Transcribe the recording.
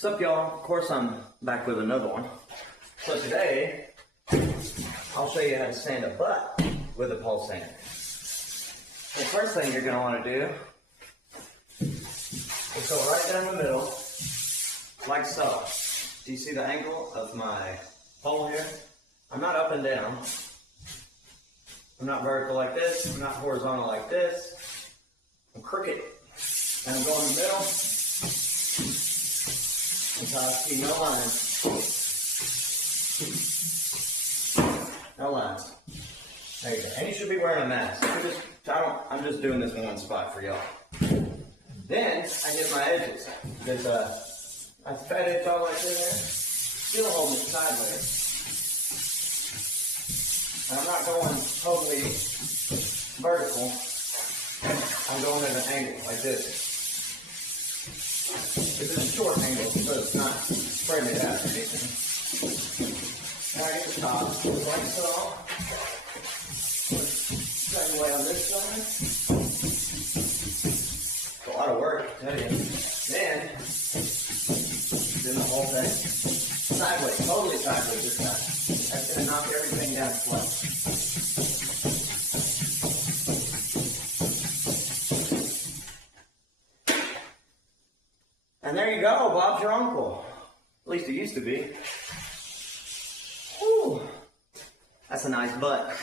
What's up, y'all? Of course, I'm back with another one. So today, I'll show you how to sand a butt with a pole sander. The first thing you're going to want to do is go right down the middle, like so. Do you see the angle of my pole here? I'm not up and down. I'm not vertical like this. I'm not horizontal like this. I'm crooked. And I'm going in the middle until I see no lines. No lines. There you go. And you should be wearing a mask. I'm just doing this in one spot for y'all. Then I get my edges. There's a fat edge all right there. Still holding it sideways. And I'm not going totally vertical. I'm going at an angle like this. This is a short angle, so it's not spreading it out or anything. Now I get the top, like so. Same way on this side. It's a lot of work, I tell you. Then, do the whole thing. Sideways, totally sideways this time. That's going to knock everything down flat. And there you go, Bob's your uncle. At least it used to be. Whew. That's a nice butt.